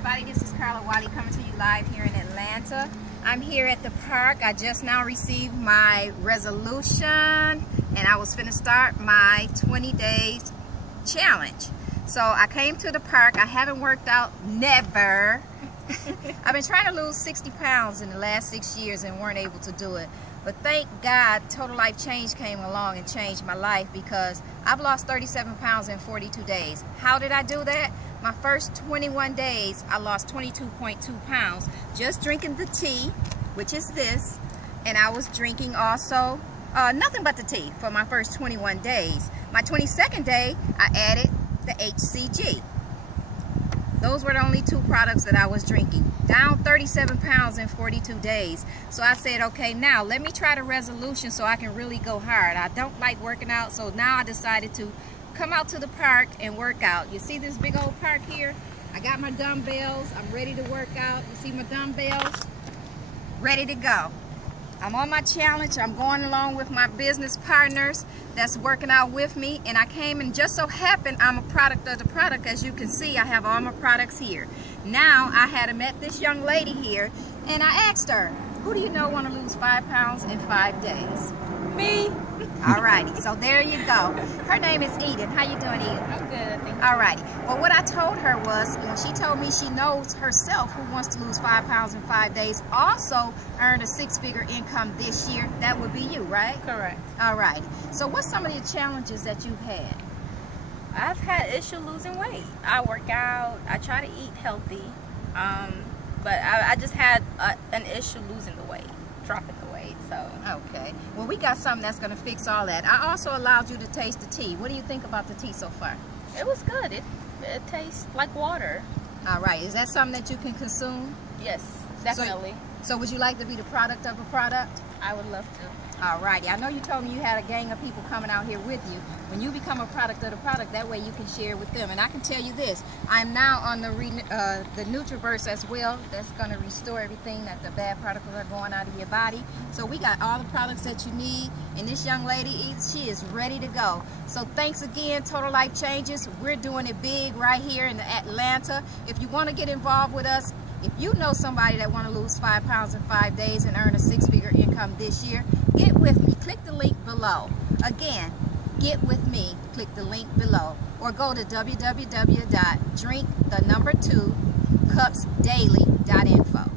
everybody, this is Carla Wiley coming to you live here in Atlanta. I'm here at the park. I just now received my resolution and I was finna start my 20 days challenge. So I came to the park. I haven't worked out, never. I've been trying to lose 60 pounds in the last 6 years and weren't able to do it. But thank God Total Life Change came along and changed my life, because I've lost 37 pounds in 42 days. How did I do that? My first 21 days, I lost 22.2 pounds just drinking the tea, which is this, and I was drinking also nothing but the tea for my first 21 days. My 22nd day, I added the HCG. Those were the only 2 products that I was drinking. Down 37 pounds in 42 days. So I said, okay, now let me try the resolution so I can really go hard. I don't like working out, so now I decided to come out to the park and work out. You see this big old park here? I got my dumbbells. I'm ready to work out. You see my dumbbells? Ready to go. I'm on my challenge. I'm going along with my business partners that's working out with me, and I came and just so happened I'm a product of the product. As you can see, I have all my products here. Now I had met this young lady here, and I asked her, who do you know want to lose 5 pounds in 5 days? Me. Alrighty, so there you go. Her name is Eden. How you doing, Eden? I'm good, thank you. Alrighty. Well, what I told her was, when she told me she knows herself who wants to lose 5 pounds in 5 days, also earn a 6-figure income this year, that would be you, right? Correct. Alrighty. So what's some of the challenges that you've had? I've had issue losing weight. I work out. I try to eat healthy, but I just had an issue losing the weight, dropping the weight. So okay. Well, we got something that's going to fix all that. I also allowed you to taste the tea. What do you think about the tea so far? it was good. It tastes like water. All right. Is that something that you can consume? Yes, definitely. So would you like to be the product of a product? I would love to. Alrighty, I know you told me you had a gang of people coming out here with you. When you become a product of the product, that way you can share with them. And I can tell you this, I'm now on the Nutriverse as well. That's going to restore everything that the bad particles are going out of your body. So we got all the products that you need, and this young lady, she is ready to go. So thanks again, Total Life Changes. We're doing it big right here in Atlanta. If you want to get involved with us, if you know somebody that want to lose 5 pounds in 5 days and earn a 6-figure income this year, get with me. Click the link below. Again, get with me. Click the link below. Or go to www.drink2cupsdaily.info.